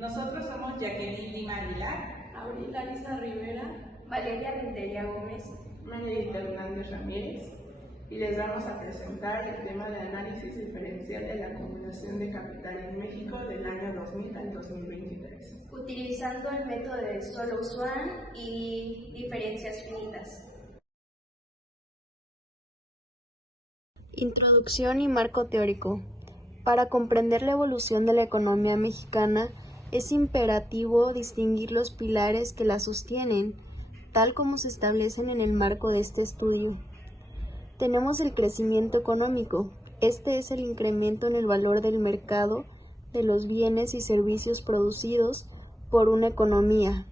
Nosotros somos Jacqueline Lima Aguilar, Auril Larisa Rivera, Valeria Rentería Gómez, Manuelita Hernández Ramírez, y les vamos a presentar el tema de análisis diferencial de la acumulación de capital en México del año 2000 al 2023. utilizando el método de Solow-Swan y diferencias finitas. Introducción y marco teórico. Para comprender la evolución de la economía mexicana, es imperativo distinguir los pilares que la sostienen, tal como se establecen en el marco de este estudio. Tenemos el crecimiento económico. Este es el incremento en el valor del mercado de los bienes y servicios producidos por una economía.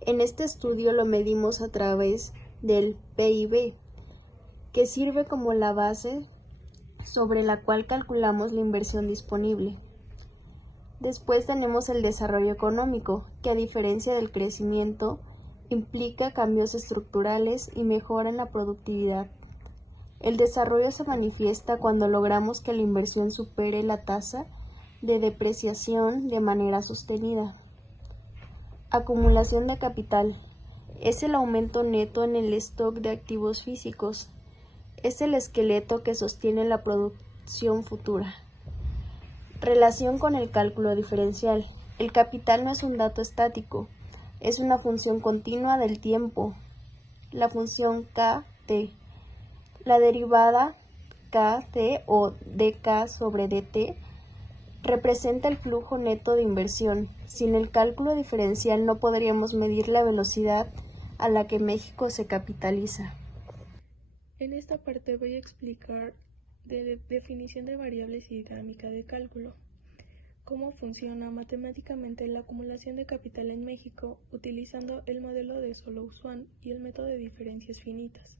En este estudio lo medimos a través del PIB, que sirve como la base sobre la cual calculamos la inversión disponible. Después tenemos el desarrollo económico, que a diferencia del crecimiento, implica cambios estructurales y mejora en la productividad. El desarrollo se manifiesta cuando logramos que la inversión supere la tasa de depreciación de manera sostenida. Acumulación de capital. Es el aumento neto en el stock de activos físicos. Es el esqueleto que sostiene la producción futura. Relación con el cálculo diferencial. El capital no es un dato estático, es una función continua del tiempo. La función kt, la derivada kt o dk sobre dt, representa el flujo neto de inversión. Sin el cálculo diferencial no podríamos medir la velocidad a la que México se capitaliza. En esta parte voy a explicar de definición de variables y dinámica de cálculo. Cómo funciona matemáticamente la acumulación de capital en México utilizando el modelo de Solow-Swan y el método de diferencias finitas.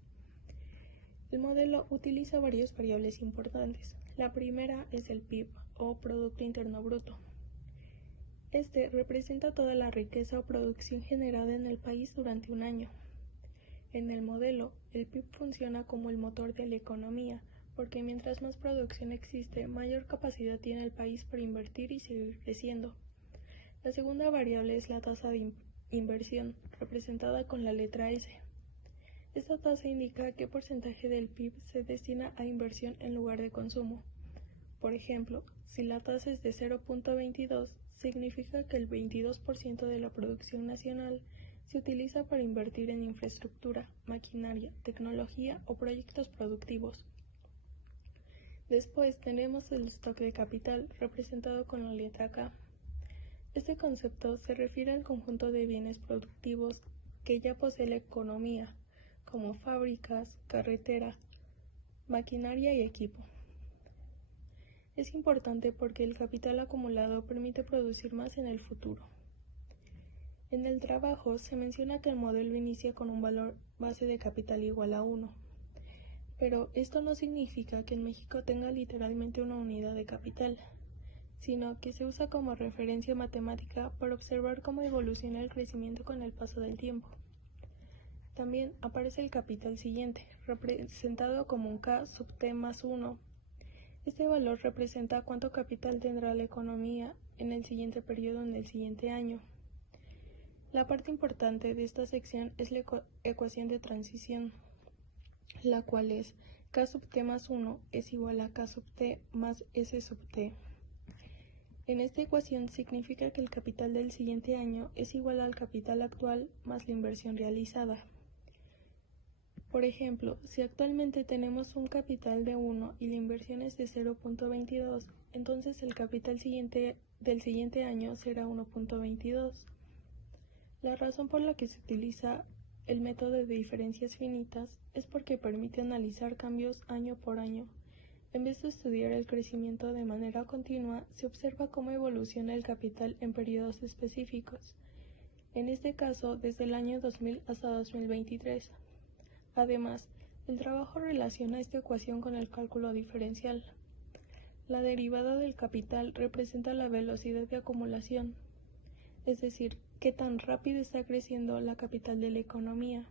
El modelo utiliza varias variables importantes. La primera es el PIB o Producto Interno Bruto. Este representa toda la riqueza o producción generada en el país durante un año. En el modelo, el PIB funciona como el motor de la economía, porque mientras más producción existe, mayor capacidad tiene el país para invertir y seguir creciendo. La segunda variable es la tasa de inversión, representada con la letra S. Esta tasa indica qué porcentaje del PIB se destina a inversión en lugar de consumo. Por ejemplo, si la tasa es de 0.22, significa que el 22% de la producción nacional se utiliza para invertir en infraestructura, maquinaria, tecnología o proyectos productivos. Después tenemos el stock de capital, representado con la letra K. Este concepto se refiere al conjunto de bienes productivos que ya posee la economía, como fábricas, carretera, maquinaria y equipo. Es importante porque el capital acumulado permite producir más en el futuro. En el trabajo se menciona que el modelo inicia con un valor base de capital igual a 1, pero esto no significa que en México tenga literalmente una unidad de capital, sino que se usa como referencia matemática para observar cómo evoluciona el crecimiento con el paso del tiempo. También aparece el capital siguiente, representado como un K sub T más 1. Este valor representa cuánto capital tendrá la economía en el siguiente periodo en el siguiente año. La parte importante de esta sección es la ecuación de transición, la cual es K sub T más 1 es igual a K sub T más S sub T. En esta ecuación significa que el capital del siguiente año es igual al capital actual más la inversión realizada. Por ejemplo, si actualmente tenemos un capital de 1 y la inversión es de 0.22, entonces el capital del siguiente año será 1.22. La razón por la que se utiliza el método de diferencias finitas es porque permite analizar cambios año por año. En vez de estudiar el crecimiento de manera continua, se observa cómo evoluciona el capital en periodos específicos, en este caso desde el año 2000 hasta 2023. Además, el trabajo relaciona esta ecuación con el cálculo diferencial. La derivada del capital representa la velocidad de acumulación, es decir, qué tan rápido está creciendo la capital de la economía.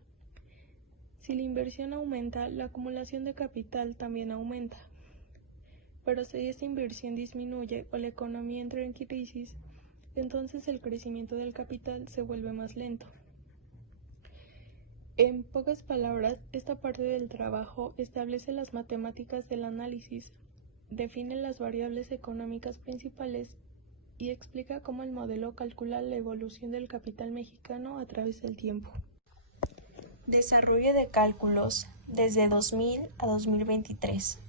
Si la inversión aumenta, la acumulación de capital también aumenta. Pero si esta inversión disminuye o la economía entra en crisis, entonces el crecimiento del capital se vuelve más lento. En pocas palabras, esta parte del trabajo establece las matemáticas del análisis, define las variables económicas principales y explica cómo el modelo calcula la evolución del capital mexicano a través del tiempo. Desarrollo de cálculos desde 2000 a 2023.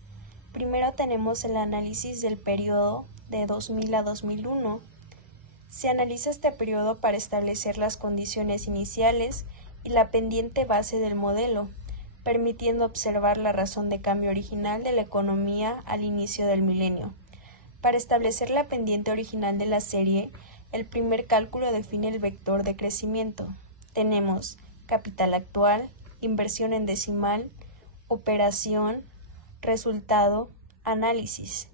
Primero tenemos el análisis del periodo de 2000 a 2001. Se analiza este periodo para establecer las condiciones iniciales y la pendiente base del modelo, permitiendo observar la razón de cambio original de la economía al inicio del milenio. Para establecer la pendiente original de la serie, el primer cálculo define el vector de crecimiento. Tenemos capital actual, inversión en decimal, operación, resultado, análisis.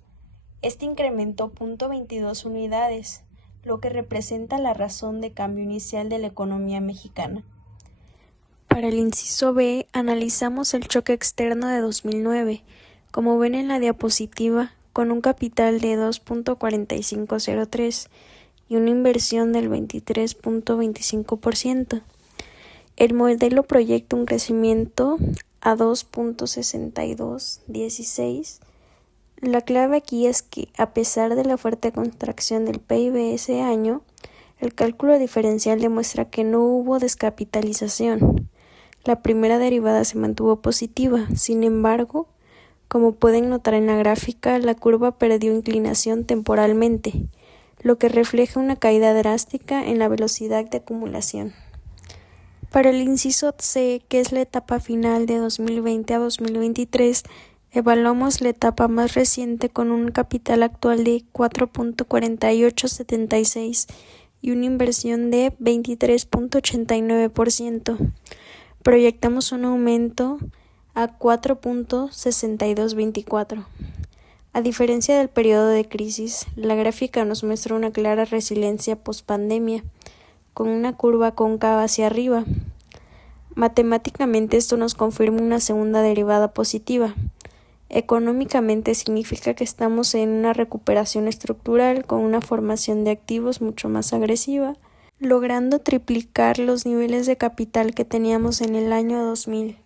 Este incrementó 0.22 unidades, lo que representa la razón de cambio inicial de la economía mexicana. Para el inciso B, analizamos el choque externo de 2009, como ven en la diapositiva, con un capital de 2.4503 y una inversión del 23.25%. El modelo proyecta un crecimiento a 2.6216. La clave aquí es que, a pesar de la fuerte contracción del PIB ese año, el cálculo diferencial demuestra que no hubo descapitalización. La primera derivada se mantuvo positiva, sin embargo, como pueden notar en la gráfica, la curva perdió inclinación temporalmente, lo que refleja una caída drástica en la velocidad de acumulación. Para el inciso C, que es la etapa final de 2020 a 2023, evaluamos la etapa más reciente con un capital actual de 4.4876 y una inversión de 23.89%. Proyectamos un aumento a 4.6224. A diferencia del periodo de crisis, la gráfica nos muestra una clara resiliencia post-pandemia, con una curva cóncava hacia arriba. Matemáticamente esto nos confirma una segunda derivada positiva. Económicamente significa que estamos en una recuperación estructural con una formación de activos mucho más agresiva, logrando triplicar los niveles de capital que teníamos en el año 2000.